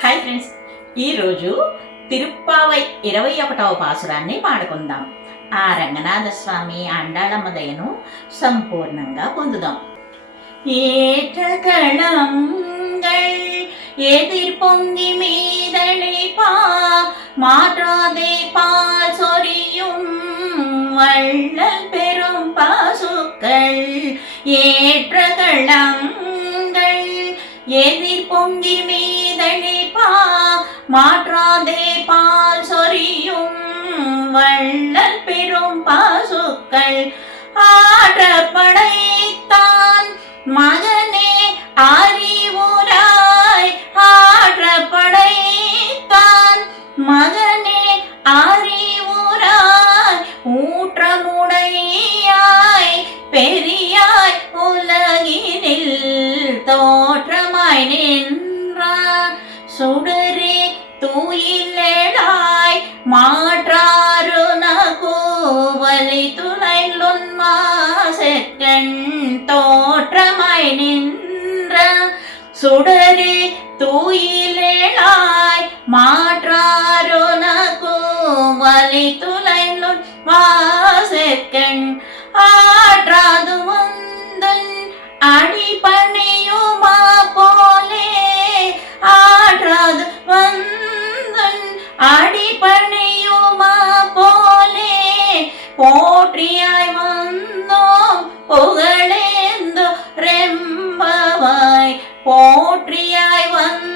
Hi friends, ఈరోజు తిరుప్పావై 21వ పాసురాన్ని పాడుకుందాం. ఆ రంగనాథ స్వామి ఆండాళమ్మ దయను సంపూర్ణంగా పొందుదాం. ஏற்றகளங்கள் எதிர் பொங்கி மீதளிப்பா மாற்றாதே பால் சொரியும் வள்ளல் பெரும் பாசுக்கள். ஏற்றகளங்கள் எதிர் பொங்கி மீதளிப்பா மாற்றாதே பால் சொரியும் வள்ளல் பெரும் பாசுக்கள். ஆற்றப்படைத்தான் மகனே அறிவுராய், ஆற்றப்படைத்தான் மகனே அறிவுராய், ஊற்றமுடையாய் பெரியாய் உலகினில் தோற்றமாய் நின்றார். சுடரே தூயிலேளாய் மாற்றாரு நகோவலி துளைலுன் மாசெற்கண் தோற்றமாய் நின்ற. சுடரே தூயிலேளாய் மாற்றாரு நகோவலி துளைலுன் மாசெற்கண் ஆற்றாது வந்தன் அடிபணியுமா போலே, ஆற்றாது வந்தன் அடிபணியுமா போலே, போற்றியாய் வந்தோம் புகழேந்தோ ரெம்பவாய், போற்றியாய் வந்தோம்